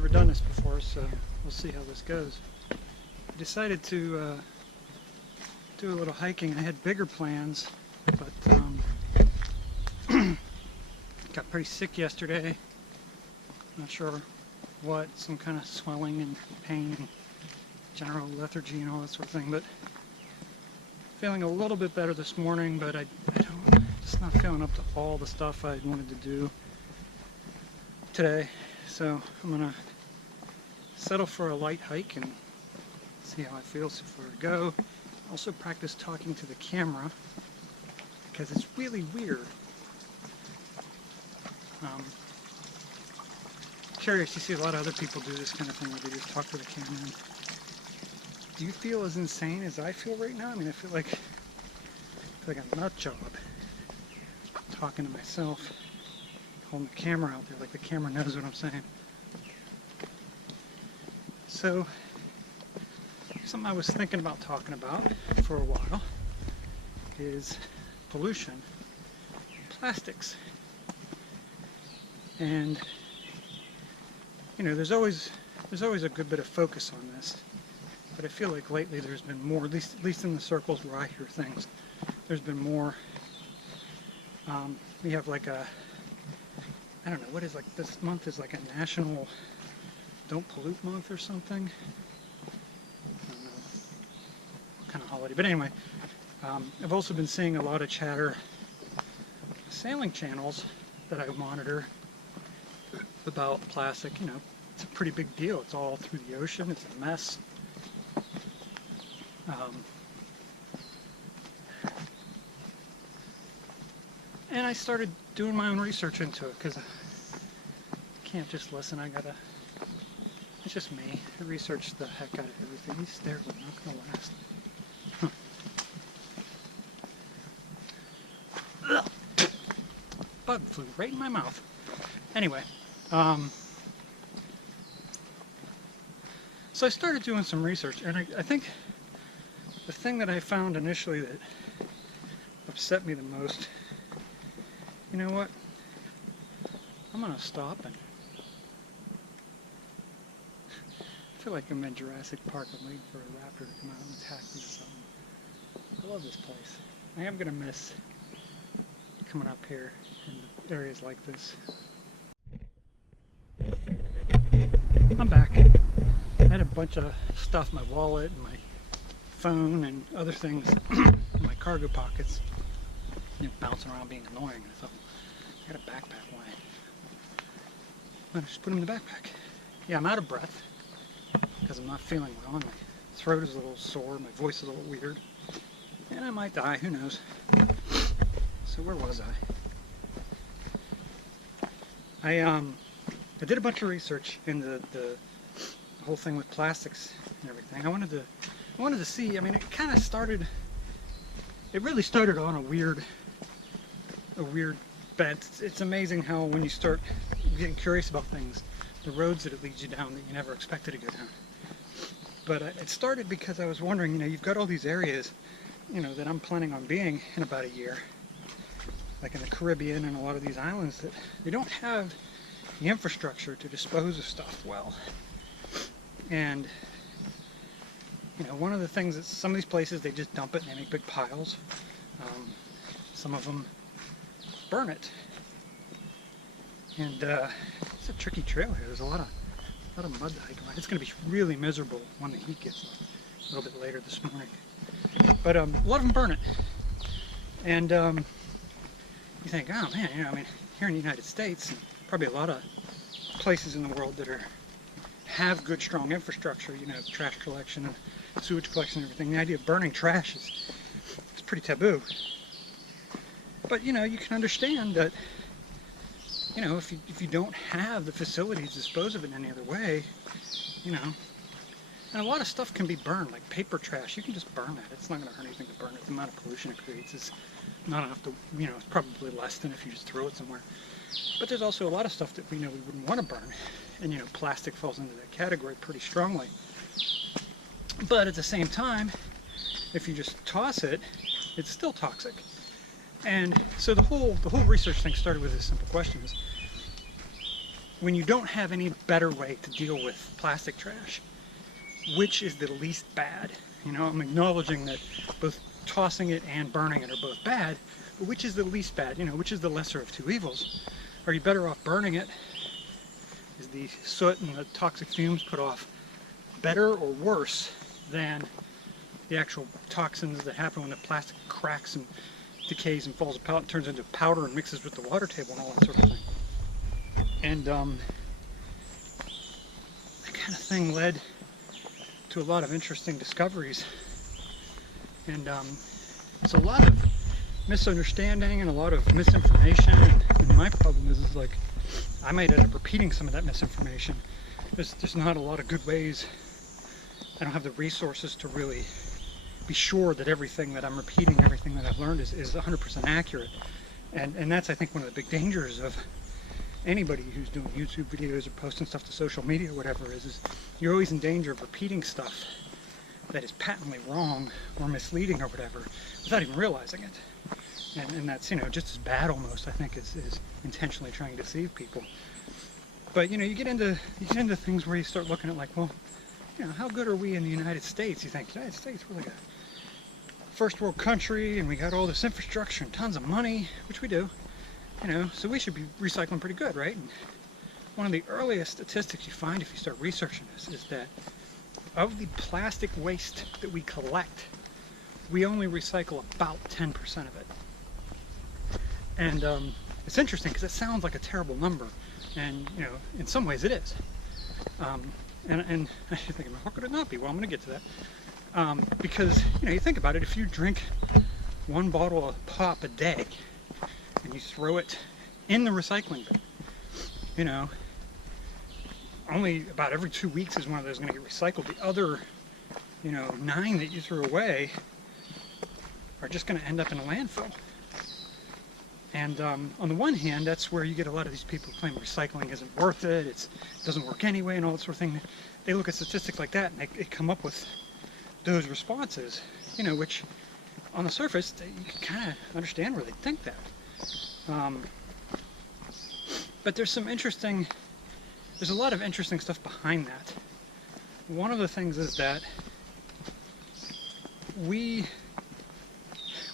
never done this before, so we'll see how this goes. I decided to do a little hiking. I had bigger plans, but got pretty sick yesterday. Not sure what, some kind of swelling and pain and general lethargy and all that sort of thing, but feeling a little bit better this morning, but I don't, just not feeling up to all the stuff I wanted to do today. So I'm gonna settle for a light hike and see how I feel so far to go. Also practice talking to the camera because it's really weird. Curious, you see a lot of other people do this kind of thing where they just talk to the camera. Do you feel as insane as I feel right now? I mean, I feel like a nut job talking to myself, holding the camera out there like the camera knows what I'm saying. So, something I was thinking about talking about for a while is pollution, plastics. And you know, there's always a good bit of focus on this, but I feel like lately there's been more, at least in the circles where I hear things, there's been more. We have like a, I don't know, what is, like, this month is like a national don't pollute month or something. I don't know what kind of holiday, but anyway, I've also been seeing a lot of chatter, sailing channels that I monitor, about plastic. You know, it's a pretty big deal. It's all through the ocean. It's a mess. And I started doing my own research into it because I can't just listen. It's just me. I researched the heck out of everything. These stairs are not going to last. Huh. Bug flew right in my mouth. Anyway. So I started doing some research, and I think the thing that I found initially that upset me the most, you know what, I'm gonna stop, and I feel like I'm in Jurassic Park. I'm waiting for a raptor to come out and attack me or something. I love this place. I am gonna miss coming up here in areas like this. I'm back. I had a bunch of stuff, my wallet and my phone and other things in my cargo pockets, you know, bouncing around being annoying. I thought, I got a backpack, why? I just put them in the backpack. Yeah, I'm out of breath because I'm not feeling well, and my throat is a little sore, my voice is a little weird, and I might die, who knows. So where was I? I did a bunch of research into the whole thing with plastics and everything. I wanted to see, I mean, it kind of started, it really started on a weird bent. It's amazing how when you start getting curious about things, the roads that it leads you down that you never expected to go down. But it started because I was wondering, you know, you've got all these areas, you know, that I'm planning on being in about a year, like in the Caribbean and a lot of these islands that they don't have the infrastructure to dispose of stuff well. And you know, one of the things that some of these places, they just dump it and they make big piles. Some of them burn it. And it's a tricky trail here. There's a lot of mud to hike around. It's going to be really miserable when the heat gets a little bit later this morning. But a lot of them burn it. And you think, oh man, you know, I mean, here in the United States, probably a lot of places in the world that have good, strong infrastructure, you know, trash collection and sewage collection and everything. The idea of burning trash is pretty taboo. But, you know, you can understand that, you know, if you don't have the facilities to dispose of it in any other way, you know, and a lot of stuff can be burned, like paper trash. You can just burn that. It's not going to hurt anything to burn it. The amount of pollution it creates is not enough to, you know, it's probably less than if you just throw it somewhere. But there's also a lot of stuff that we know we wouldn't want to burn. And, you know, plastic falls into that category pretty strongly. But at the same time, if you just toss it, it's still toxic. And so the whole research thing started with this simple question: is when you don't have any better way to deal with plastic trash, which is the least bad? You know, I'm acknowledging that both tossing it and burning it are both bad, but which is the least bad? You know, which is the lesser of two evils? Are you better off burning it? Is the soot and the toxic fumes put off better or worse than the actual toxins that happen when the plastic cracks and decays and falls apart and turns into powder and mixes with the water table and all that sort of thing? And that kind of thing led to a lot of interesting discoveries. And it's a lot of misunderstanding and a lot of misinformation. And my problem is like, I might end up repeating some of that misinformation. There's just not a lot of good ways. I don't have the resources to really be sure that everything that I'm repeating, everything that I've learned is 100% accurate. And that's, I think, one of the big dangers of anybody who's doing YouTube videos or posting stuff to social media or whatever is you're always in danger of repeating stuff that is patently wrong or misleading or whatever without even realizing it. And that's, you know, just as bad almost, I think, is intentionally trying to deceive people. But, you know, you get into things where you start looking at like, well, you know, how good are we in the United States? You think, United States, we're like a first world country and we got all this infrastructure and tons of money, which we do, you know, so we should be recycling pretty good, right? And one of the earliest statistics you find if you start researching this is that of the plastic waste that we collect, we only recycle about 10% of it. And it's interesting because it sounds like a terrible number, and you know, in some ways it is. And I should think, how could it not be? Well, I'm going to get to that. Because, you know, you think about it, if you drink one bottle of pop a day and you throw it in the recycling bin, you know, only about every 2 weeks is one of those going to get recycled. The other, you know, 9 that you threw away are just going to end up in a landfill. And on the one hand, that's where you get a lot of these people who claim recycling isn't worth it, it doesn't work anyway, and all that sort of thing. They look at statistics like that, and they come up with those responses, you know, which on the surface, you can kind of understand where they think that. But there's a lot of interesting stuff behind that. One of the things is that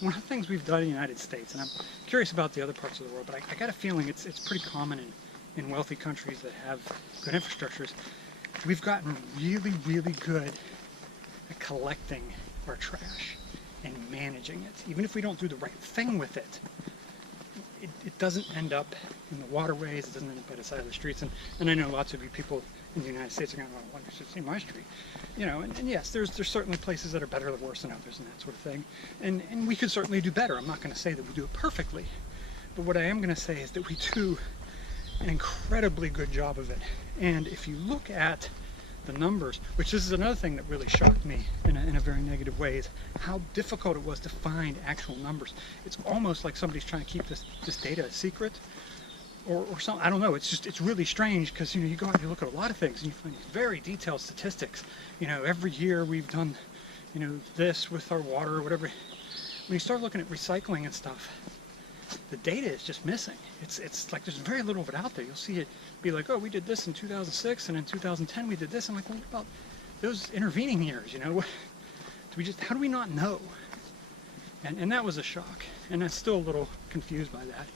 one of the things we've done in the United States, and I'm curious about the other parts of the world, but I got a feeling it's pretty common in wealthy countries that have good infrastructures. We've gotten really, really good at collecting our trash and managing it. Even if we don't do the right thing with it, it doesn't end up in the waterways, it doesn't end up by the side of the streets. And I know lots of you people in the United States are going to want to see my street. You know, and yes, there's certainly places that are better or worse than others and that sort of thing. And we could certainly do better. I'm not going to say that we do it perfectly. But what I am going to say is that we do an incredibly good job of it. And if you look at the numbers, which this is another thing that really shocked me in a very negative way, is how difficult it was to find actual numbers. It's almost like somebody's trying to keep this data a secret. Or something, I don't know, it's really strange because, you know, you go out and you look at a lot of things and you find these very detailed statistics. You know, every year we've done, you know, this with our water or whatever. When you start looking at recycling and stuff, the data is just missing. It's like there's very little of it out there. You'll see it be like, oh, we did this in 2006 and in 2010 we did this. I'm like, well, what about those intervening years, you know? How do we not know? And that was a shock. And I'm still a little confused by that.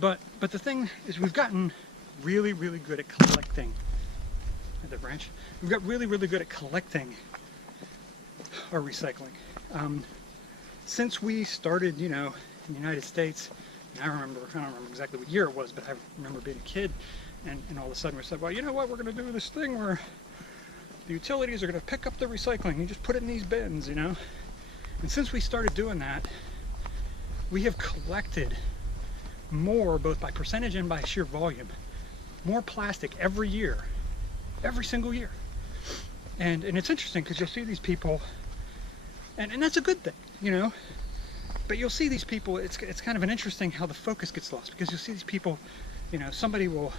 But the thing is, we've gotten really, really good at collecting the branch. We've got really, really good at collecting our recycling. Since we started, you know, in the United States, and I don't remember exactly what year it was, but I remember being a kid, and all of a sudden we said, well, you know what, we're going to do this thing where the utilities are going to pick up the recycling. You just put it in these bins, you know. And since we started doing that, we have collected more, both by percentage and by sheer volume, more plastic every year, every single year. And it's interesting because you'll see these people, and that's a good thing, you know, but you'll see these people, it's kind of an interesting how the focus gets lost, because you'll see these people, you know, somebody will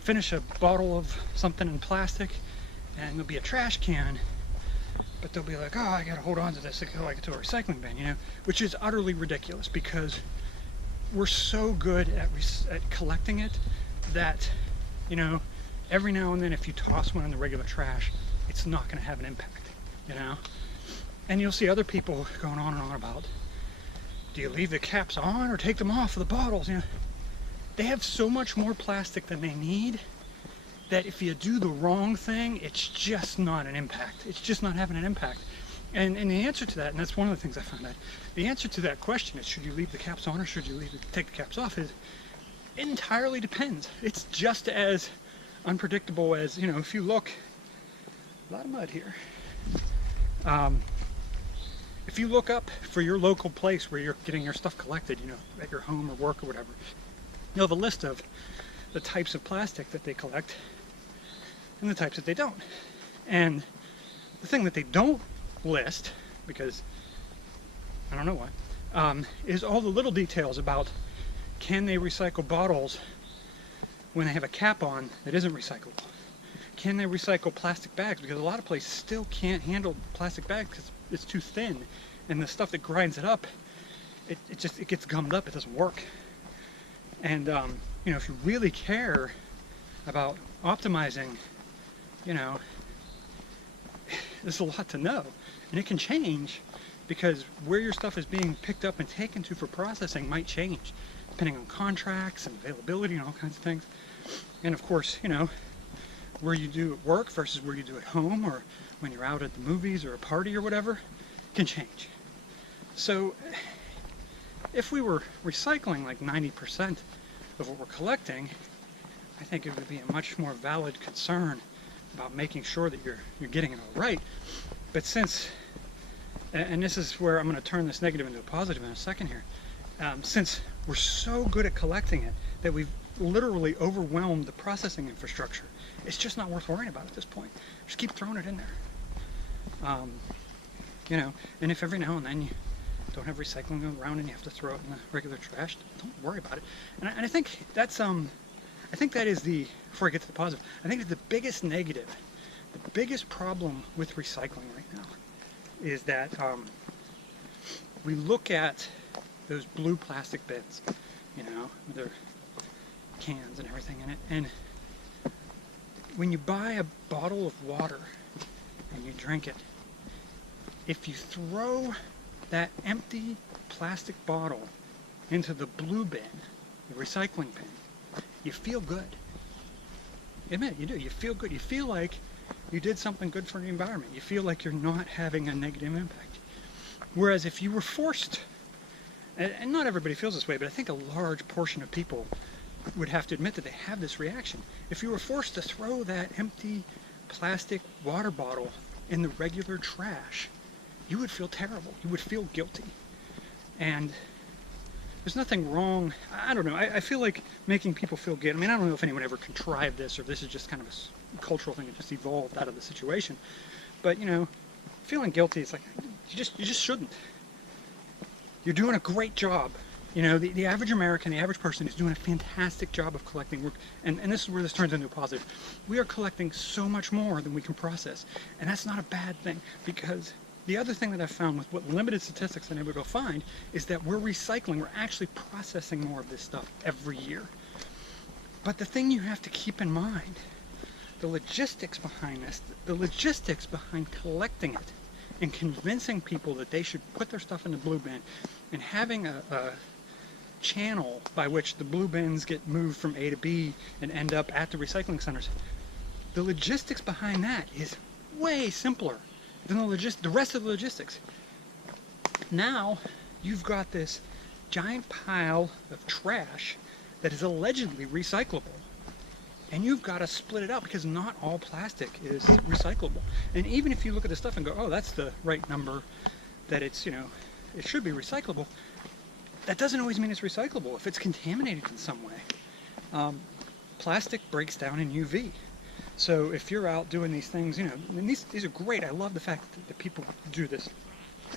finish a bottle of something in plastic and there'll be a trash can, but they'll be like, oh, I gotta hold on to this until I get to a recycling bin, you know, which is utterly ridiculous because we're so good at collecting it that you know, every now and then if you toss one in the regular trash, it's not going to have an impact, you know. And you'll see other people going on and on about, do you leave the caps on or take them off of the bottles? You know, they have so much more plastic than they need that if you do the wrong thing, it's just not an impact. It's just not having an impact. And the answer to that, and that's one of the things I found out, the answer to that question is, should you leave the caps on or should you take the caps off, is it entirely depends. It's just as unpredictable as, you know, if you look, a lot of mud here. If you look up for your local place where you're getting your stuff collected, you know, at your home or work or whatever, you'll have a list of the types of plastic that they collect and the types that they don't. And the thing that they don't list, because I don't know why, is all the little details about, can they recycle bottles when they have a cap on that isn't recyclable? Can they recycle plastic bags? Because a lot of places still can't handle plastic bags because it's too thin, and the stuff that grinds it up, it gets gummed up. It doesn't work. And you know, if you really care about optimizing, you know, there's a lot to know, and it can change because where your stuff is being picked up and taken to for processing might change depending on contracts and availability and all kinds of things. And of course, you know, where you do at work versus where you do at home, or when you're out at the movies or a party or whatever, can change. So if we were recycling like 90% of what we're collecting, I think it would be a much more valid concern about making sure that you're getting it all right. But since, and this is where I'm going to turn this negative into a positive in a second here, since we're so good at collecting it that we've literally overwhelmed the processing infrastructure, it's just not worth worrying about at this point. Just keep throwing it in there. You know, and if every now and then you don't have recycling around and you have to throw it in the regular trash, don't worry about it. And I think that's I think that is the, before I get to the positive, I think the biggest negative, the biggest problem with recycling right now is that we look at those blue plastic bins, you know, with their cans and everything in it, and when you buy a bottle of water and you drink it, if you throw that empty plastic bottle into the blue bin, the recycling bin, you feel good. Admit it, you do. You feel good. You feel like you did something good for the environment. You feel like you're not having a negative impact. Whereas if you were forced, and not everybody feels this way, but I think a large portion of people would have to admit that they have this reaction. If you were forced to throw that empty plastic water bottle in the regular trash, you would feel terrible. You would feel guilty. And there's nothing wrong. I don't know. I feel like making people feel guilty. I mean, I don't know if anyone ever contrived this or if this is just kind of a cultural thing that just evolved out of the situation. But, you know, feeling guilty, it's like, you just shouldn't. You're doing a great job. You know, the average American, the average person is doing a fantastic job of collecting work. And this is where this turns into a positive. We are collecting so much more than we can process. And that's not a bad thing, because the other thing that I've found with what limited statistics I'm able to find is that we're recycling, we're actually processing more of this stuff every year. But the thing you have to keep in mind, the logistics behind this, the logistics behind collecting it and convincing people that they should put their stuff in the blue bin and having a channel by which the blue bins get moved from A to B and end up at the recycling centers, the logistics behind that is way simpler than the rest of the logistics. Now you've got this giant pile of trash that is allegedly recyclable, and you've got to split it out because not all plastic is recyclable. And even if you look at the stuff and go, oh, that's the right number, that it's, you know, it should be recyclable, that doesn't always mean it's recyclable if it's contaminated in some way. Plastic breaks down in UV. So if you're out doing these things, you know, and these are great. I love the fact that people do this,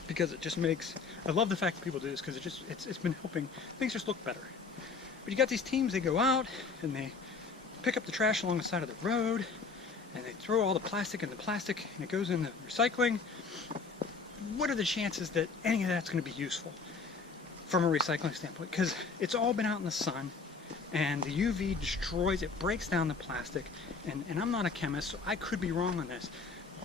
because it just makes, I love the fact that people do this because it's been helping things just look better. But you got these teams, they go out and they pick up the trash along the side of the road and they throw all the plastic in the plastic and it goes in the recycling. What are the chances that any of that's going to be useful from a recycling standpoint? Because it's all been out in the sun. and the UV destroys it, breaks down the plastic, and I'm not a chemist, so I could be wrong on this,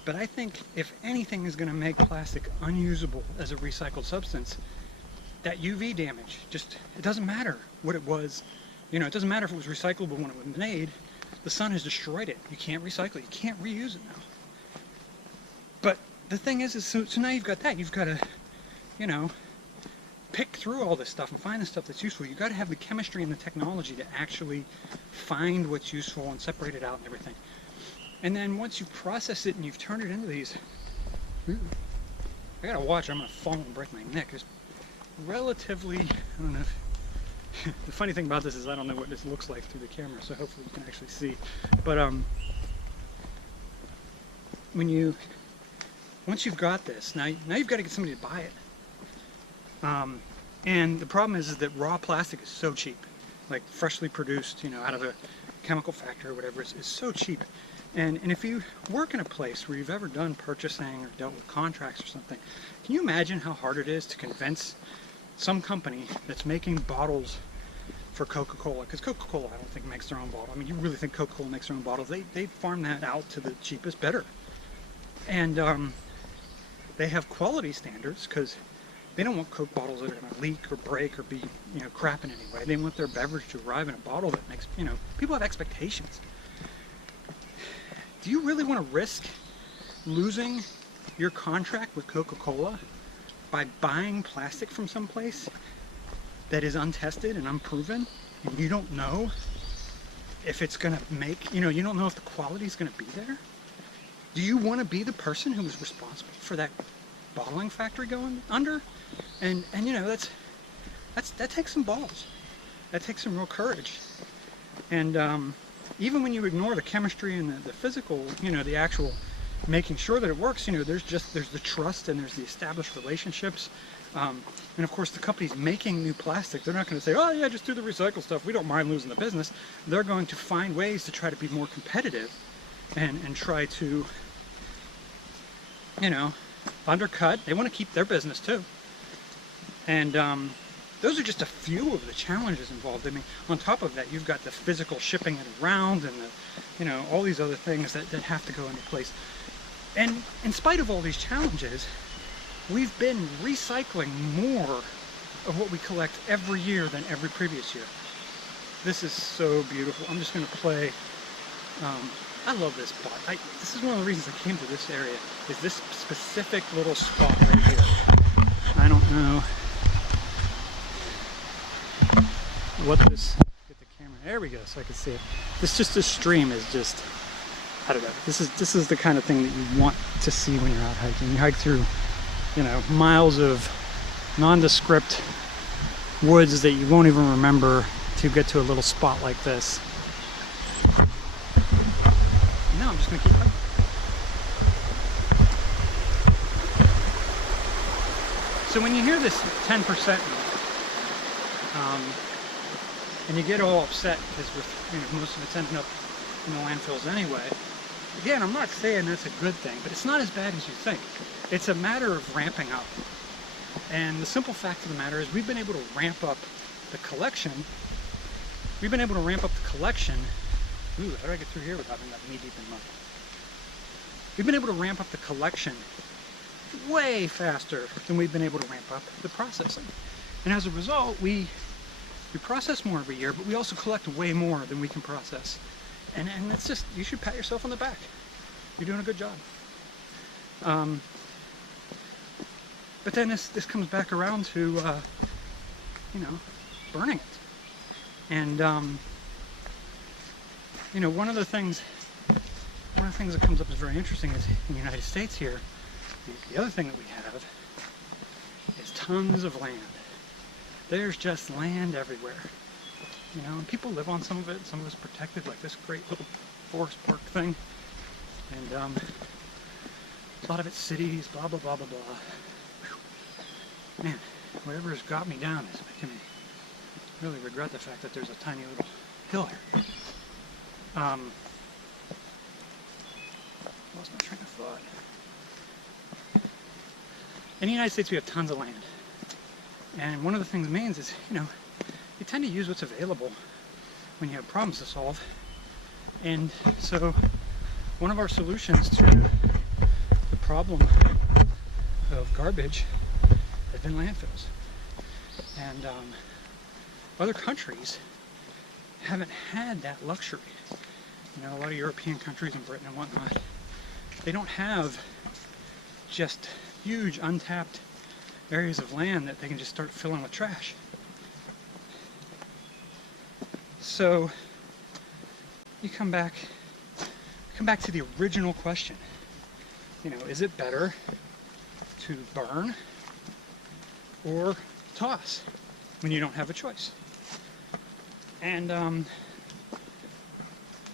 but I think if anything is going to make plastic unusable as a recycled substance, that UV damage, just, it doesn't matter what it was, you know, it doesn't matter if it was recyclable when it was made, the sun has destroyed it. You can't recycle it, you can't reuse it now. But the thing is so now you've got that, you've got to, you know, pick through all this stuff and find the stuff that's useful. You've got to have the chemistry and the technology to actually find what's useful and separate it out and everything. And then once you've processed it and you've turned it into these, I gotta watch, I'm gonna fall and break my neck. It's relatively, I don't know if, the funny thing about this is I don't know what this looks like through the camera, so hopefully you can actually see. But once you've got this, now you've got to get somebody to buy it. And the problem is that raw plastic is so cheap, like freshly produced, you know, out of a chemical factory or whatever, is so cheap. And if you work in a place where you've ever done purchasing or dealt with contracts or something, can you imagine how hard it is to convince some company that's making bottles for Coca-Cola? Because Coca-Cola, I don't think, makes their own bottle. I mean, you really think Coca-Cola makes their own bottles? They farm that out to the cheapest bidder. And they have quality standards because they don't want Coke bottles that are going to leak or break or be, you know, crap in any way. They want their beverage to arrive in a bottle that makes, you know, people have expectations. Do you really want to risk losing your contract with Coca-Cola by buying plastic from someplace that is untested and unproven, and you don't know if it's going to make, you know, you don't know if the quality is going to be there? Do you want to be the person who is responsible for that bottling factory going under? And you know, that takes some balls. That takes some real courage. And even when you ignore the chemistry and the physical, you know, the actual making sure that it works, you know, there's the trust and there's the established relationships. And of course, the companies making new plastic, they're not going to say, oh yeah, just do the recycle stuff, we don't mind losing the business. They're going to find ways to try to be more competitive and try to, you know, undercut. They want to keep their business too. And those are just a few of the challenges involved. I mean, on top of that, you've got the physical shipping it around and the, you know, all these other things that have to go into place. And in spite of all these challenges, we've been recycling more of what we collect every year than every previous year. This is so beautiful. I'm just going to play. I love this spot. This is one of the reasons I came to this area, is this specific little spot right here. I don't know what this, get the camera, there we go, so I can see it. This stream is just, I don't know, this is the kind of thing that you want to see when you're out hiking. You hike through, you know, miles of nondescript woods that you won't even remember to get to a little spot like this. Now I'm just going to keep hiking. So when you hear this 10%, and you get all upset because you know, most of it's ending up in the landfills anyway. Again, I'm not saying that's a good thing, but it's not as bad as you think. It's a matter of ramping up. And the simple fact of the matter is we've been able to ramp up the collection. We've been able to ramp up the collection. Ooh, how do I get through here without being knee deep in mud? We've been able to ramp up the collection way faster than we've been able to ramp up the processing. And as a result, we process more every year, but we also collect way more than we can process. And that's just, you should pat yourself on the back. You're doing a good job. But then this comes back around to, you know, burning it. And, you know, one of the things that comes up as very interesting is in the United States here, the other thing that we have is tons of land. There's just land everywhere, you know, and people live on some of it. Some of it's protected, like this great little forest park thing, and a lot of it's cities, blah blah blah blah blah. Whew. Man, whatever has got me down is making me really regret the fact that there's a tiny little hill here. Lost my train of thought. In the United States, we have tons of land. And one of the things it means is, you know, you tend to use what's available. when you have problems to solve. And so one of our solutions to the problem of garbage has been landfills. And other countries haven't had that luxury. You know, a lot of European countries and Britain and whatnot, they don't have just huge untapped areas of land that they can just start filling with trash. So you come back to the original question. You know, is it better to burn or toss when you don't have a choice? And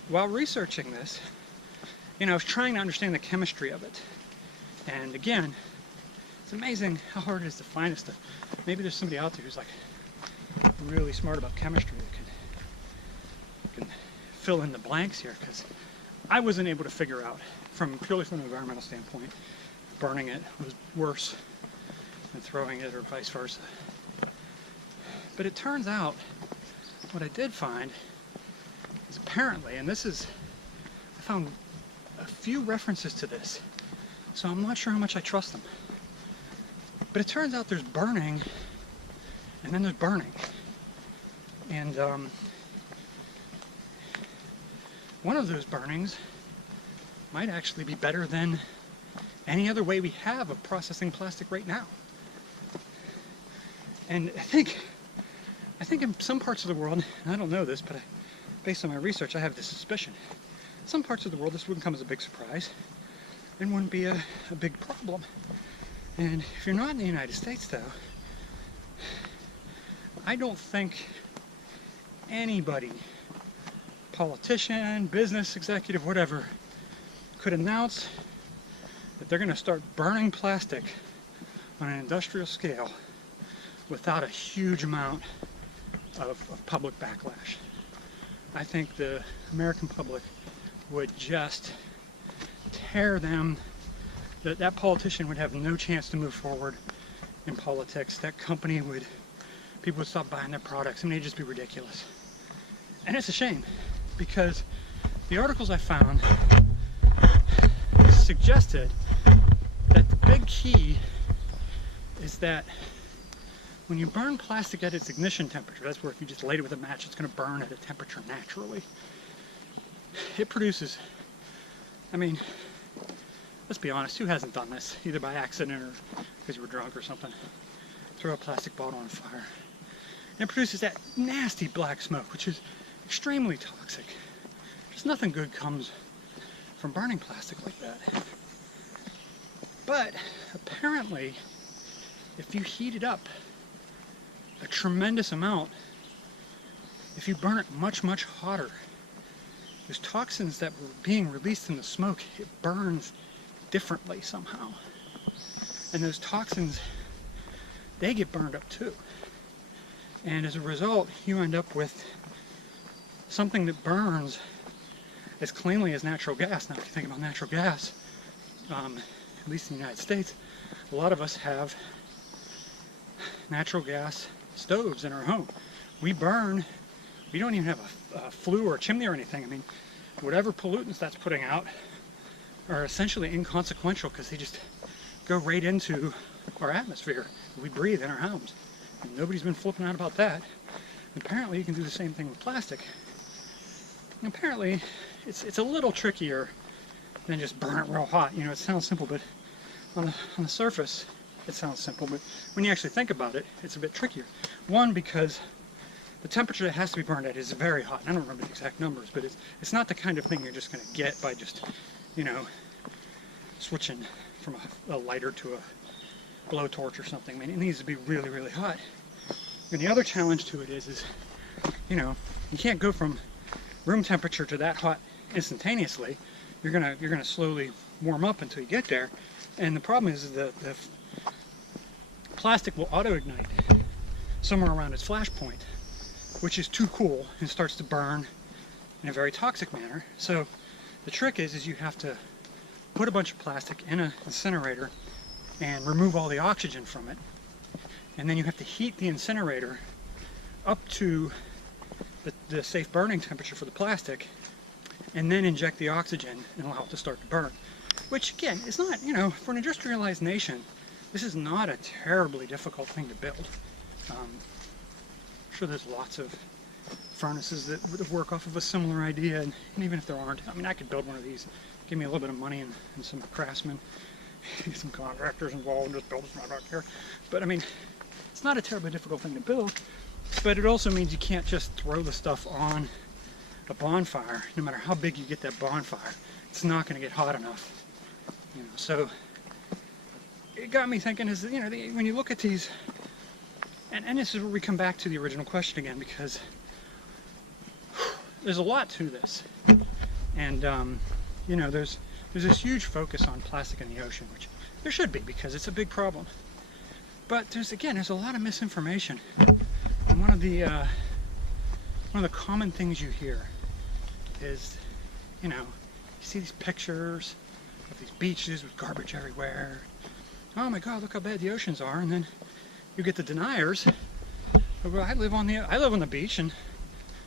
while researching this, you know, I was trying to understand the chemistry of it. And again, it's amazing how hard it is to find this stuff. Maybe there's somebody out there who's like really smart about chemistry that can fill in the blanks here, because I wasn't able to figure out, purely from an environmental standpoint, burning it was worse than throwing it or vice versa. But it turns out, what I did find is apparently, and I found a few references to this, so I'm not sure how much I trust them. But it turns out there's burning, and then there's burning. And one of those burnings might actually be better than any other way we have of processing plastic right now. And I think in some parts of the world, and I don't know this, but based on my research, I have this suspicion. Some parts of the world, this wouldn't come as a big surprise and wouldn't be a big problem. And if you're not in the United States, though, I don't think anybody, politician, business executive, whatever, could announce that they're going to start burning plastic on an industrial scale without a huge amount of public backlash. I think the American public would just tear them. That politician would have no chance to move forward in politics. That company people would stop buying their products. I mean, it'd just be ridiculous. And it's a shame, because the articles I found suggested that the big key is that when you burn plastic at its ignition temperature, that's where if you just light it with a match, it's going to burn at a temperature naturally. It produces, I mean, let's be honest, who hasn't done this, either by accident or because you were drunk or something? Throw a plastic bottle on fire. And it produces that nasty black smoke, which is extremely toxic. Just nothing good comes from burning plastic like that. But apparently, if you heat it up a tremendous amount, if you burn it much, much hotter, those toxins that were being released in the smoke, it burns differently somehow. And those toxins, they get burned up too. And as a result, you end up with something that burns as cleanly as natural gas. Now, if you think about natural gas, at least in the United States, a lot of us have natural gas stoves in our home. We burn, we don't even have a flue or a chimney or anything. I mean, whatever pollutants that's putting out are essentially inconsequential, because they just go right into our atmosphere. We breathe in our homes. And nobody's been flipping out about that. And apparently you can do the same thing with plastic. And apparently it's a little trickier than just burn it real hot. You know, it sounds simple, but on the surface it sounds simple, but when you actually think about it, it's a bit trickier. One, because the temperature that has to be burned at is very hot. I don't remember the exact numbers, but it's not the kind of thing you're just going to get by just, you know, switching from a lighter to a blowtorch or something. I mean, it needs to be really, really hot. And the other challenge to it is, you know, you can't go from room temperature to that hot instantaneously. You're gonna slowly warm up until you get there. And the problem is that the plastic will auto-ignite somewhere around its flash point, which is too cool and starts to burn in a very toxic manner. So the trick is you have to put a bunch of plastic in an incinerator and remove all the oxygen from it. And then you have to heat the incinerator up to the safe burning temperature for the plastic, and then inject the oxygen and allow it to start to burn. Which again, is not, you know, for an industrialized nation, this is not a terribly difficult thing to build. I'm sure there's lots of furnaces that would work off of a similar idea, and even if there aren't, I mean, I could build one of these, give me a little bit of money and some craftsmen, some contractors involved, and just build this right back here. But I mean, it's not a terribly difficult thing to build, but it also means you can't just throw the stuff on a bonfire. No matter how big you get that bonfire, it's not going to get hot enough. You know, so it got me thinking, is, you know, when you look at these, and this is where we come back to the original question again, because there's a lot to this, and you know, there's this huge focus on plastic in the ocean, which there should be, because it's a big problem. But there's a lot of misinformation, and one of the common things you hear is, you know, you see these pictures of these beaches with garbage everywhere. Oh my God, look how bad the oceans are, and then you get the deniers. Well, I live on the beach, and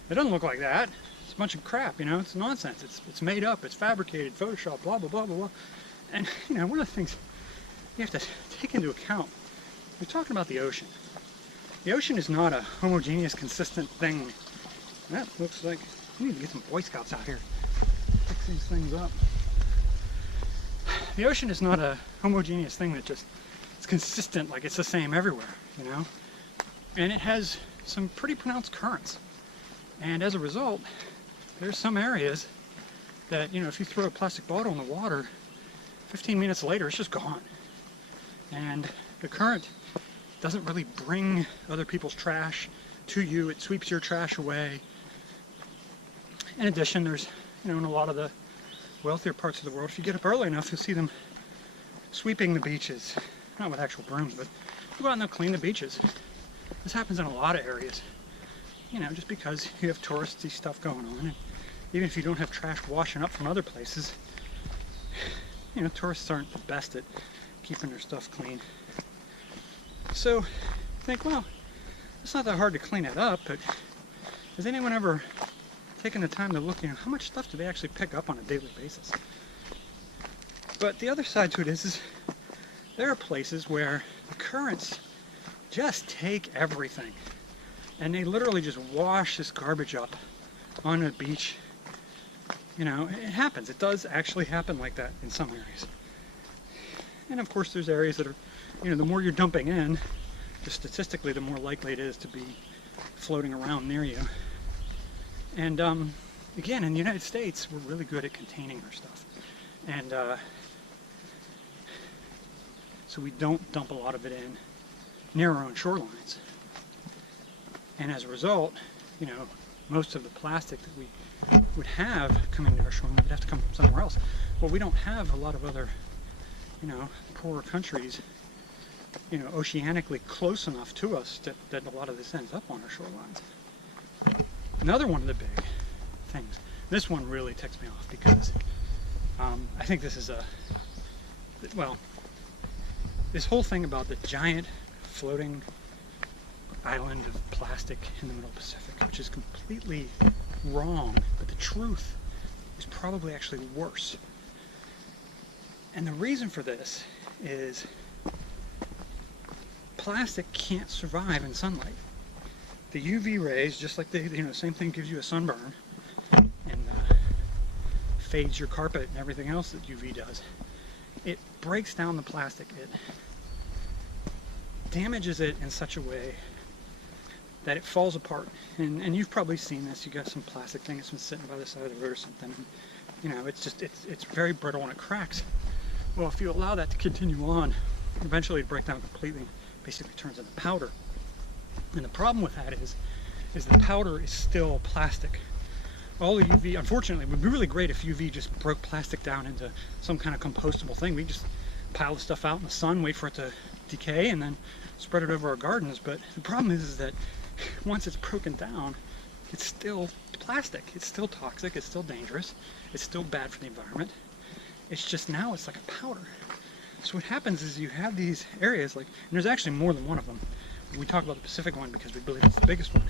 it doesn't look like that. It's a bunch of crap, you know. It's nonsense. It's made up. It's fabricated, Photoshop, blah blah blah blah blah. And you know, one of the things you have to take into account, we're talking about the ocean. The ocean is not a homogeneous, consistent thing. That looks like we need to get some Boy Scouts out here, fix these things up. The ocean is not a homogeneous thing that just is consistent, like it's the same everywhere, you know. And it has some pretty pronounced currents. And as a result, there's some areas that, you know, if you throw a plastic bottle in the water, 15 minutes later it's just gone. And the current doesn't really bring other people's trash to you. It sweeps your trash away. In addition, there's, you know, in a lot of the wealthier parts of the world, if you get up early enough, you'll see them sweeping the beaches. Not with actual brooms, but they'll go out and they'll clean the beaches. This happens in a lot of areas. You know, just because you have touristy stuff going on, and even if you don't have trash washing up from other places, you know, tourists aren't the best at keeping their stuff clean. So, think, well, it's not that hard to clean it up, but has anyone ever taken the time to look, you know, how much stuff do they actually pick up on a daily basis? But the other side to it is there are places where the currents just take everything, and they literally just wash this garbage up on a beach. You know, it happens. It does actually happen like that in some areas. And of course there's areas that are, you know, the more you're dumping in, just statistically, the more likely it is to be floating around near you. And again, in the United States, we're really good at containing our stuff. And so we don't dump a lot of it in near our own shorelines. And as a result, you know, most of the plastic that we would have coming to our shoreline would have to come from somewhere else. Well, we don't have a lot of other, you know, poorer countries, you know, oceanically close enough to us that a lot of this ends up on our shorelines. Another one of the big things, this one really ticks me off, because I think this is well, this whole thing about the giant floating island of plastic in the middle Pacific, which is completely wrong, but the truth is probably actually worse. And the reason for this is plastic can't survive in sunlight. The UV rays, just like the, you know, same thing gives you a sunburn and fades your carpet and everything else that UV does. It breaks down the plastic. It damages it in such a way that it falls apart. And you've probably seen this. You got some plastic thing that's been sitting by the side of the road or something. And, you know, it's just, it's very brittle and it cracks. Well, if you allow that to continue on, eventually it breaks down completely and basically turns into powder. And the problem with that is the powder is still plastic. All the UV, unfortunately, it would be really great if UV just broke plastic down into some kind of compostable thing. We just pile the stuff out in the sun, wait for it to decay, and then spread it over our gardens. But the problem is that once it's broken down, it's still plastic. It's still toxic. It's still dangerous. It's still bad for the environment. It's just now it's like a powder. So what happens is you have these areas like, and there's actually more than one of them. We talk about the Pacific one because we believe it's the biggest one.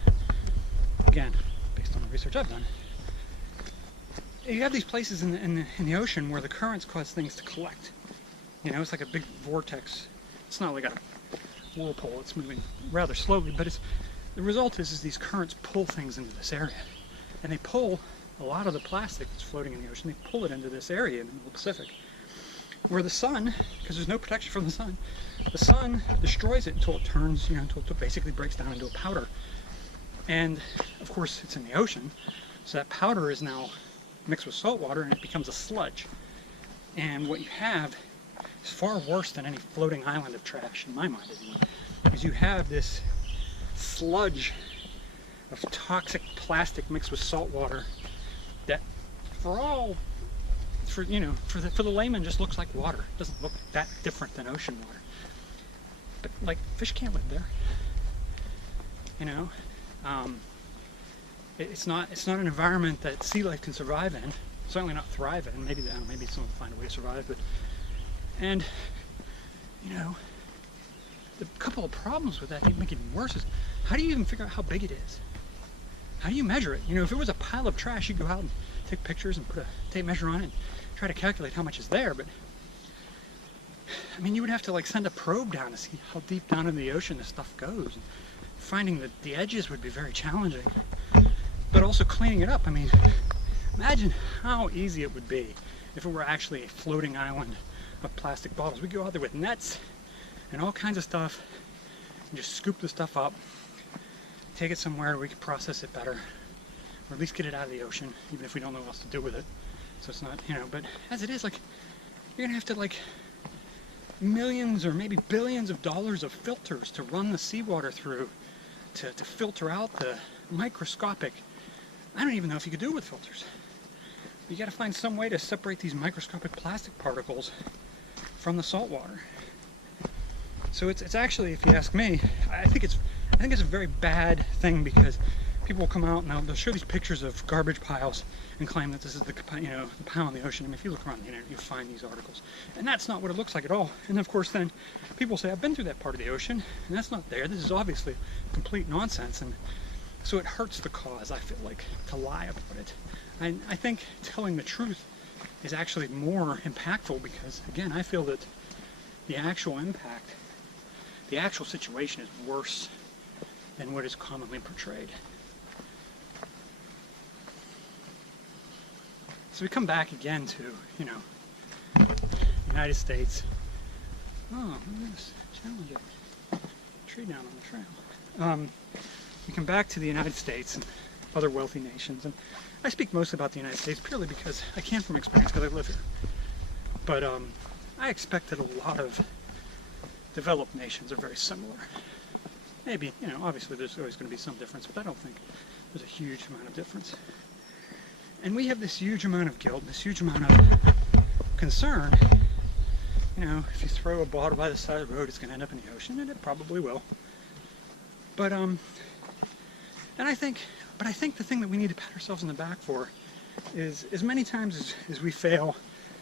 Again, big research I've done, you have these places in the ocean where the currents cause things to collect. You know, it's like a big vortex. It's not like a whirlpool, it's moving rather slowly, but the result is these currents pull things into this area. And they pull a lot of the plastic that's floating in the ocean, they pull it into this area in the middle Pacific, where the sun, because there's no protection from the sun destroys it until it turns, you know, until it basically breaks down into a powder. And of course it's in the ocean, so that powder is now mixed with salt water and it becomes a sludge. And what you have is far worse than any floating island of trash, in my mind anyway, because you have this sludge of toxic plastic mixed with salt water that for the layman just looks like water. It doesn't look that different than ocean water. But like, fish can't live there. You know, it's not an environment that sea life can survive in. Certainly not thrive in. Maybe someone will find a way to survive. And you know, the couple of problems with that that make it even worse is, how do you even figure out how big it is? How do you measure it? You know, if it was a pile of trash, you'd go out and take pictures and put a tape measure on it and try to calculate how much is there. But I mean, you would have to like send a probe down to see how deep down in the ocean this stuff goes. And finding the edges would be very challenging. But also cleaning it up. I mean, imagine how easy it would be if it were actually a floating island of plastic bottles. We go out there with nets and all kinds of stuff and just scoop the stuff up, take it somewhere where we can process it better, or at least get it out of the ocean, even if we don't know what else to do with it. So it's not, you know, but as it is, like, you're gonna have to like millions or maybe billions of dollars of filters to run the seawater through to filter out the microscopic. I don't even know if you could do it with filters. You got to find some way to separate these microscopic plastic particles from the salt water. So it's actually, if you ask me, I think it's a very bad thing, because people will come out and they'll show these pictures of garbage piles and claim that this is the pile in the ocean. I mean, if you look around the internet, you'll find these articles, and that's not what it looks like at all. And of course, then people say, I've been through that part of the ocean, and that's not there. This is obviously complete nonsense, and so it hurts the cause, I feel like, to lie about it. I think telling the truth is actually more impactful, because again, I feel that the actual impact, the actual situation is worse than what is commonly portrayed. So we come back again to, you know, United States. Oh, look at this challenging tree down on the trail. We come back to the United States and other wealthy nations, and I speak mostly about the United States purely because I can from experience, because I live here. But I expect that a lot of developed nations are very similar. Maybe, you know, obviously there's always going to be some difference, but I don't think there's a huge amount of difference. And we have this huge amount of guilt, this huge amount of concern. You know, if you throw a bottle by the side of the road, it's going to end up in the ocean, and it probably will. But I think the thing that we need to pat ourselves on the back for is, as many times as we fail,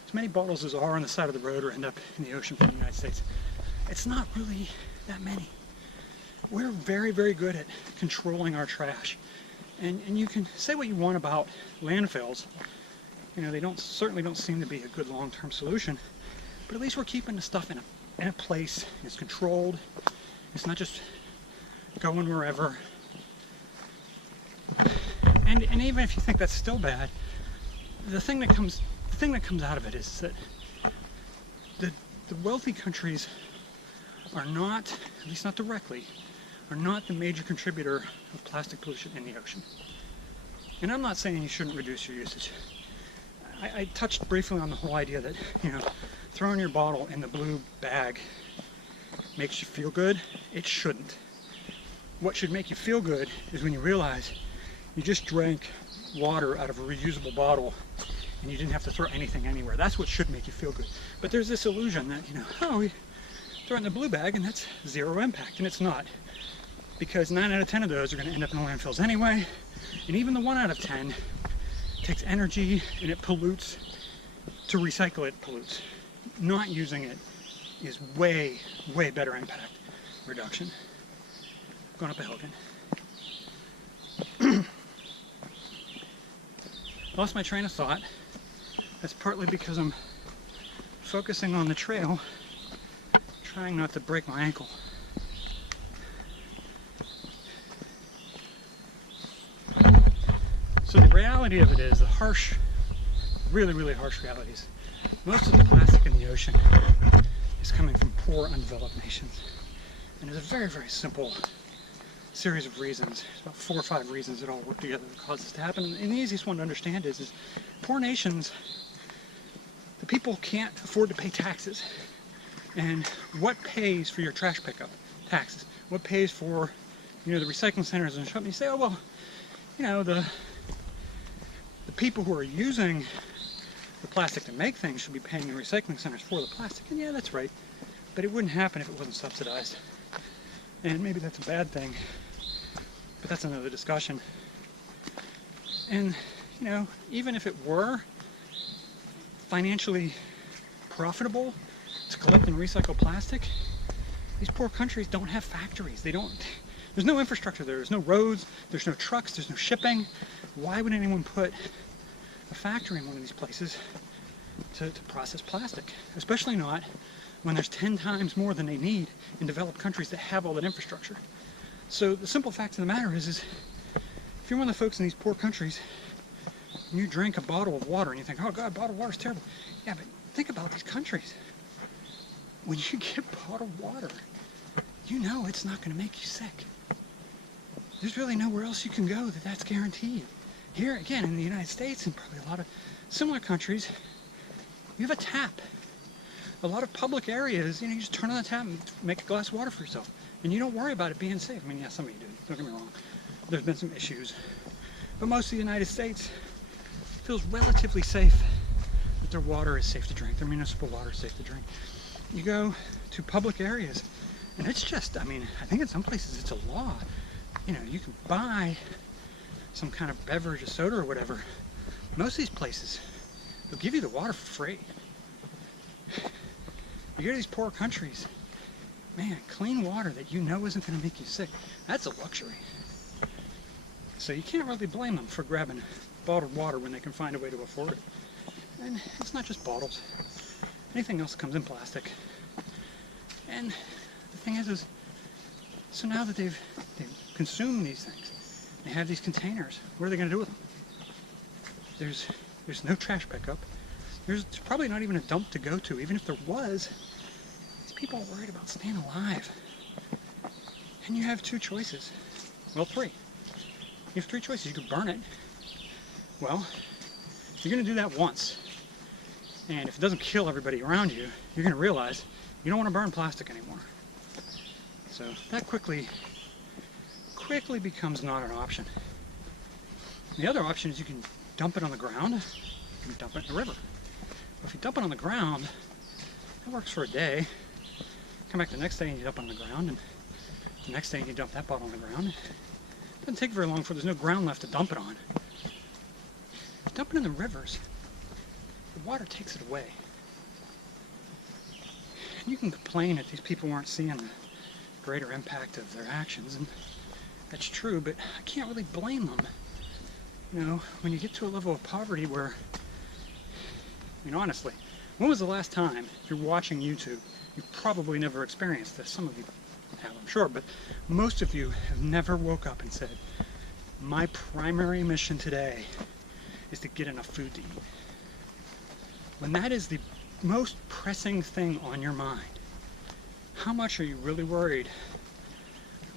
as many bottles as are on the side of the road or end up in the ocean from the United States, it's not really that many. We're very, very good at controlling our trash. And you can say what you want about landfills. You know, they certainly don't seem to be a good long-term solution. But at least we're keeping the stuff in a place. It's controlled. It's not just going wherever. And even if you think that's still bad, the thing that comes out of it is that the wealthy countries are not, at least not directly, are not the major contributor of plastic pollution in the ocean. And I'm not saying you shouldn't reduce your usage. I touched briefly on the whole idea that, you know, throwing your bottle in the blue bag makes you feel good. It shouldn't. What should make you feel good is when you realize you just drank water out of a reusable bottle and you didn't have to throw anything anywhere. That's what should make you feel good. But there's this illusion that, you know, oh, we throw it in the blue bag and that's zero impact, and it's not. Because 9 out of 10 of those are going to end up in the landfills anyway, and even the 1 out of 10 takes energy and it pollutes. To recycle it pollutes. Not using it is way, way better impact reduction. Going up a hill again. Lost my train of thought. That's partly because I'm focusing on the trail, trying not to break my ankle. So the reality of it is, the harsh, really harsh realities. Most of the plastic in the ocean is coming from poor, undeveloped nations. And there's a very simple series of reasons. There's about 4 or 5 reasons that all work together to cause this to happen. And the easiest one to understand is poor nations, the people can't afford to pay taxes. And what pays for your trash pickup? Taxes. What pays for, the recycling centers and stuff? You say, oh well, the people who are using the plastic to make things should be paying the recycling centers for the plastic. And yeah, that's right. But it wouldn't happen if it wasn't subsidized. And maybe that's a bad thing, but that's another discussion. And, even if it were financially profitable to collect and recycle plastic, these poor countries don't have factories. There's no infrastructure there. There's no roads, there's no trucks, there's no shipping. Why would anyone put a factory in one of these places to process plastic? Especially not when there's 10 times more than they need in developed countries that have all that infrastructure. So the simple fact of the matter is if you're one of the folks in these poor countries and you drink a bottle of water and you think, oh God, bottled water is terrible. Yeah, but think about these countries. When you get bottled water, it's not going to make you sick. There's really nowhere else you can go that's guaranteed. Here, again, in the United States and probably a lot of similar countries, you have a tap. A lot of public areas, you just turn on the tap and make a glass of water for yourself. And you don't worry about it being safe. I mean, yeah, some of you do. Don't get me wrong. There's been some issues. But most of the United States feels relatively safe that their water is safe to drink. Their municipal water is safe to drink. You go to public areas, and it's just, I think in some places it's a law. You can buy some kind of beverage, a soda or whatever. Most of these places, they'll give you the water for free. You go to these poor countries, man, clean water that isn't going to make you sick, that's a luxury. So you can't really blame them for grabbing bottled water when they can find a way to afford it. And it's not just bottles. Anything else comes in plastic. And the thing is so now that they've consumed these things, they have these containers, what are they going to do with them? There's no trash pickup. There's probably not even a dump to go to. Even if there was, these people are worried about staying alive. And you have 2 choices. Well, 3. You have 3 choices. You could burn it. Well, you're going to do that once. And if it doesn't kill everybody around you, you're going to realize you don't want to burn plastic anymore. So that quickly becomes not an option. The other option is you can dump it on the ground. You can dump it in the river. If you dump it on the ground, that works for a day. Come back the next day and you dump it on the ground, and the next day you dump that bottle on the ground. It doesn't take very long before there's no ground left to dump it on. If you dump it in the rivers, the water takes it away. And you can complain that these people weren't seeing the greater impact of their actions, and that's true, but I can't really blame them. When you get to a level of poverty where, honestly, when was the last time, if you're watching YouTube, you've probably never experienced this. Some of you have, I'm sure, but most of you have never woke up and said, my primary mission today is to get enough food to eat. When that is the most pressing thing on your mind, how much are you really worried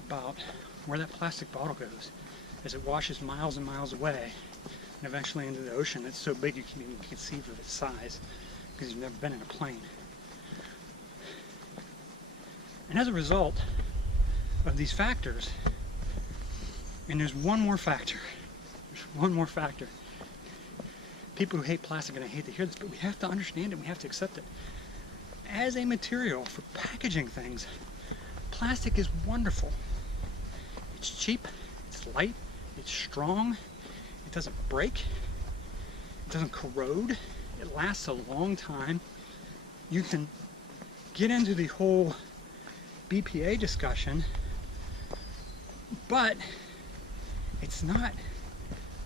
about where that plastic bottle goes as it washes miles and miles away and eventually into the ocean that's so big you can't even conceive of its size because you've never been in a plane. And as a result of these factors, and there's one more factor, people who hate plastic, and I hate to hear this, but we have to understand it, we have to accept it. As a material for packaging things, plastic is wonderful. It's cheap, it's light, it's strong, it doesn't break, it doesn't corrode, it lasts a long time. You can get into the whole BPA discussion, but it's not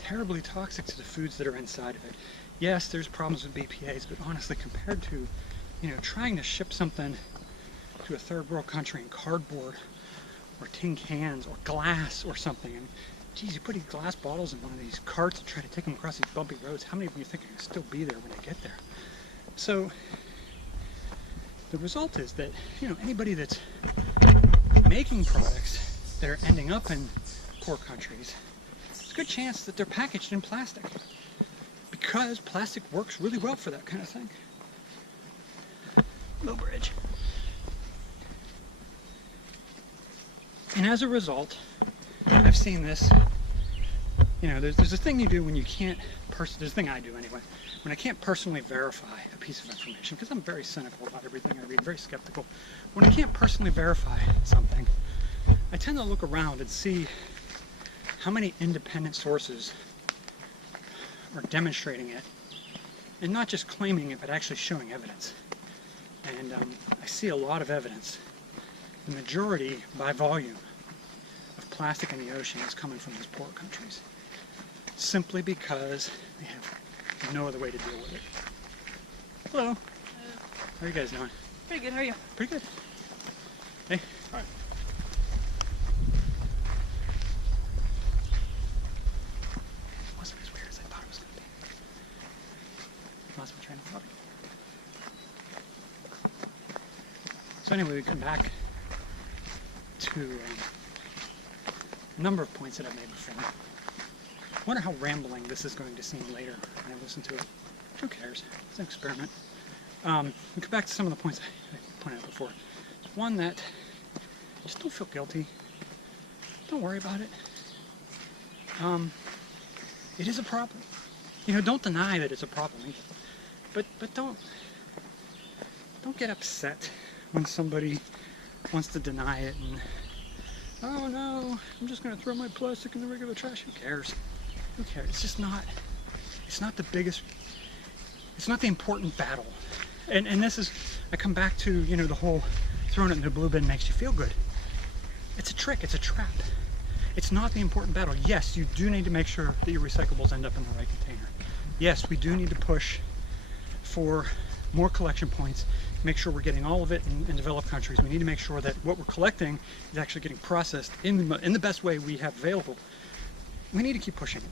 terribly toxic to the foods that are inside of it. Yes, there's problems with BPAs, but honestly, compared to, trying to ship something to a third world country in cardboard or tin cans or glass or something, and geez, you put these glass bottles in one of these carts and try to take them across these bumpy roads. How many of you think can still be there when they get there? So the result is that, anybody that's making products that are ending up in poor countries, there's a good chance that they're packaged in plastic, because plastic works really well for that kind of thing. Low bridge. And as a result, I've seen this, there's a thing you do when you can't, there's a thing I do anyway, when I can't personally verify a piece of information, because I'm very cynical about everything I read, very skeptical. When I can't personally verify something, I tend to look around and see how many independent sources are demonstrating it, and not just claiming it, but actually showing evidence. And I see a lot of evidence. The majority, by volume, of plastic in the ocean is coming from these poor countries, simply because they have no other way to deal with it. Hello. Hello. How are you guys doing? Pretty good, how are you? Pretty good. Hey. All right. It wasn't as weird as I thought it was going to be. Lost my train of thought. So anyway, we come back to a number of points that I've made before. I wonder how rambling this is going to seem later when I listen to it. Who cares? It's an experiment. We come back to some of the points I pointed out before. One, that just don't feel guilty. Don't worry about it. It is a problem. Don't deny that it's a problem either. But don't get upset when somebody wants to deny it and, oh no, I'm just going to throw my plastic in the regular trash. Who cares? Who cares? It's not the biggest, it's not the important battle. And this is, I come back to, the whole throwing it in the blue bin makes you feel good. It's a trick, it's a trap. It's not the important battle. Yes, you do need to make sure that your recyclables end up in the right container. Yes, we do need to push for more collection points, make sure we're getting all of it in developed countries. We need to make sure that what we're collecting is actually getting processed in the best way we have available. We need to keep pushing it.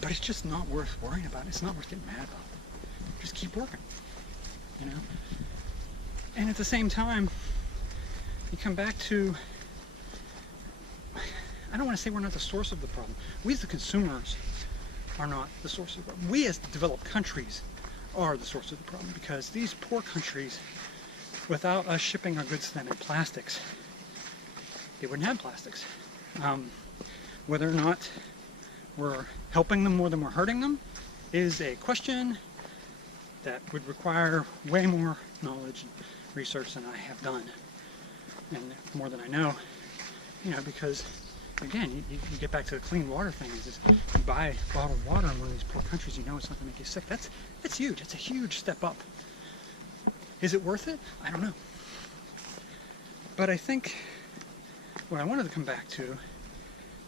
But it's just not worth worrying about. It's not worth getting mad about. Just keep working, And at the same time, you come back to, I don't want to say we're not the source of the problem. We as the consumers are not the source of the problem. We as the developed countries are the source of the problem, because these poor countries, without us shipping our goods to them in plastics, they wouldn't have plastics. Whether or not we're helping them more than we're hurting them is a question that would require way more knowledge and research than I have done, and more than I know, because again, you get back to the clean water thing. Is just, you buy bottled water in one of these poor countries, it's not going to make you sick. That's huge. It's a huge step up. Is it worth it? I don't know. But I think what I wanted to come back to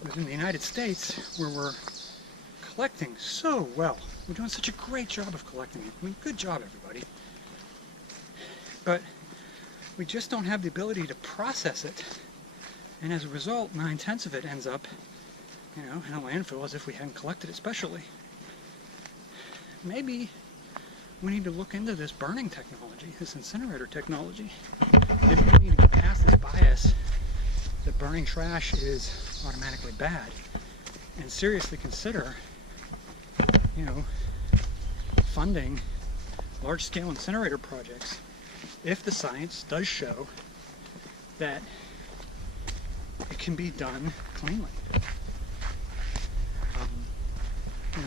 was in the United States, where we're collecting so well. We're doing such a great job of collecting it. I mean, good job, everybody. But we just don't have the ability to process it. And as a result, 9/10 of it ends up, in a landfill as if we hadn't collected it specially. Maybe we need to look into this burning technology, this incinerator technology. Maybe we need to get past this bias that burning trash is automatically bad, and seriously consider, funding large-scale incinerator projects if the science does show that it can be done cleanly.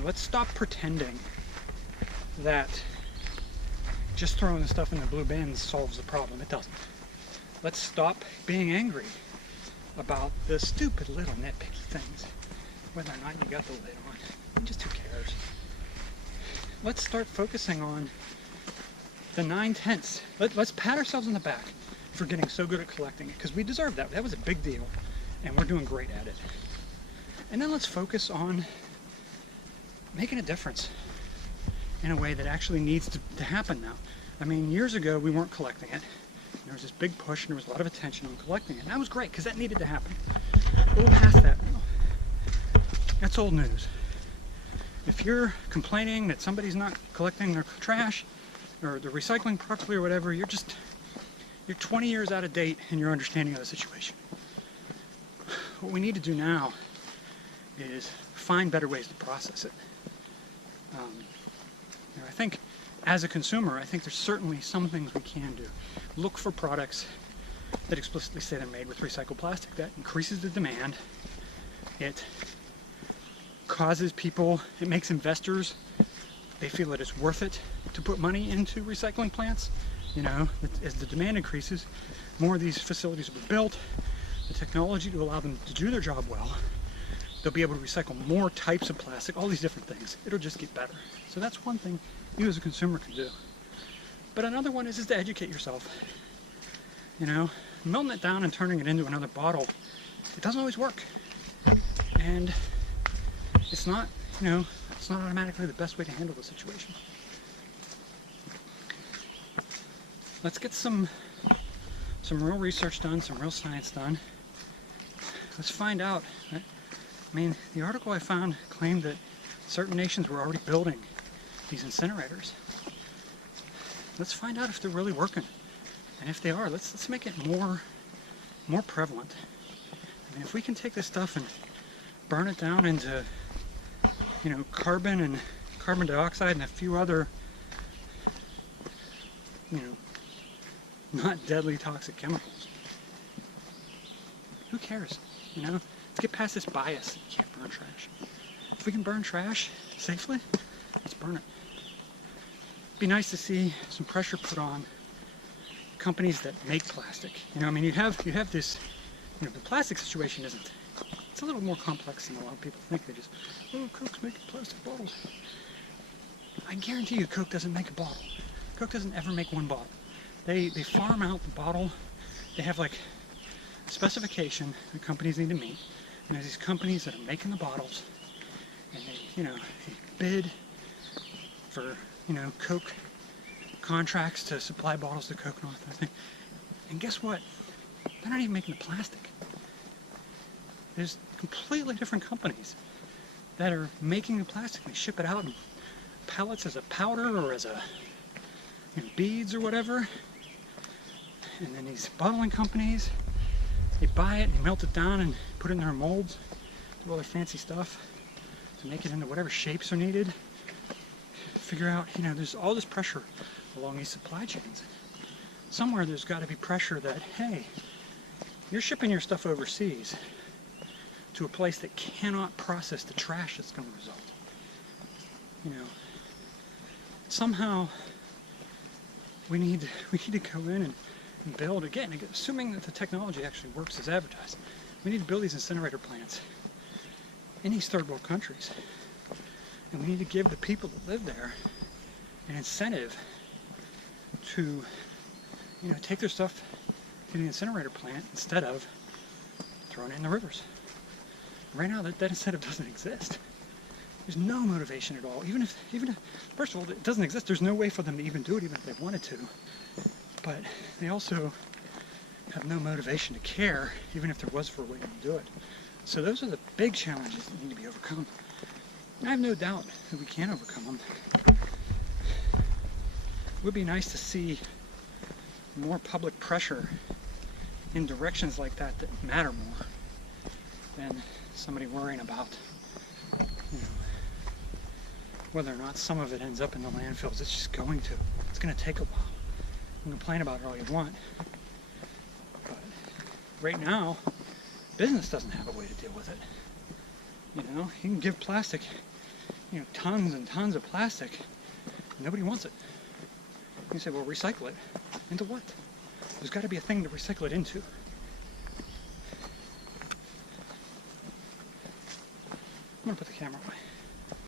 Let's stop pretending that just throwing the stuff in the blue bins solves the problem. It doesn't. Let's stop being angry about the stupid little nitpicky things, whether or not you got the lid on. Just who cares? Let's start focusing on the 9/10. Let's pat ourselves on the back for getting so good at collecting it, because we deserve that. That was a big deal, and we're doing great at it. And then let's focus on making a difference in a way that actually needs to happen now. I mean, years ago we weren't collecting it. There was this big push and there was a lot of attention on collecting it. And that was great because that needed to happen. But we're past that now. That's old news. If you're complaining that somebody's not collecting their trash or the recycling properly or whatever, you're 20 years out of date in your understanding of the situation. What we need to do now is find better ways to process it. I think as a consumer, I think there's certainly some things we can do. Look for products that explicitly say they're made with recycled plastic. That increases the demand. It causes people, it makes investors, they feel that it's worth it to put money into recycling plants. You know, as the demand increases, more of these facilities will be built, the technology to allow them to do their job well. They'll be able to recycle more types of plastic, all these different things. It'll just get better. So that's one thing you as a consumer can do. But another one is to educate yourself. You know, melting it down and turning it into another bottle, it doesn't always work. And it's not, you know, it's not automatically the best way to handle the situation. Let's get some real research done, some real science done. Let's find out. Right? I mean, the article I found claimed that certain nations were already building these incinerators. Let's find out if they're really working. And if they are, let's make it more prevalent. I mean, if we can take this stuff and burn it down into, you know, carbon and carbon dioxide and a few other, you know, not deadly toxic chemicals, who cares? You know, let's get past this bias. You can't burn trash. If we can burn trash safely, let's burn it. It'd be nice to see some pressure put on companies that make plastic. You know, I mean, you have this, you know, the plastic situation isn't, it's a little more complex than a lot of people think. They just, oh, Coke's making plastic bottles. I guarantee you Coke doesn't make a bottle. Coke doesn't ever make one bottle. They farm out the bottle. They have like a specification that companies need to meet. And there's these companies that are making the bottles, and they, you know, they bid for, you know, Coke contracts to supply bottles to Coke and all that thing. And guess what? They're not even making the plastic. There's completely different companies that are making the plastic. They ship it out in pellets as a powder or as a, you know, beads or whatever. And then these bottling companies, they buy it and melt it down and put it in their molds, do all their fancy stuff to make it into whatever shapes are needed. Figure out, you know, there's all this pressure along these supply chains. Somewhere there's got to be pressure that, hey, you're shipping your stuff overseas to a place that cannot process the trash that's going to result. You know, somehow we need to go in and build, again, assuming that the technology actually works as advertised, we need to build these incinerator plants in these third world countries. And we need to give the people that live there an incentive to, you know, take their stuff to the incinerator plant instead of throwing it in the rivers. Right now, that incentive doesn't exist. There's no motivation at all. Even if, first of all, it doesn't exist. There's no way for them to even do it, even if they wanted to. But they also have no motivation to care, even if there was for a way to do it. So those are the big challenges that need to be overcome. And I have no doubt that we can overcome them. It would be nice to see more public pressure in directions like that that matter more than somebody worrying about, you know, whether or not some of it ends up in the landfills. It's just going to. It's going to take a while. You can complain about it all you want. But right now, business doesn't have a way to deal with it. You know, you can give plastic, you know, tons and tons of plastic. Nobody wants it. You can say, well, recycle it. Into what? There's got to be a thing to recycle it into. I'm going to put the camera away.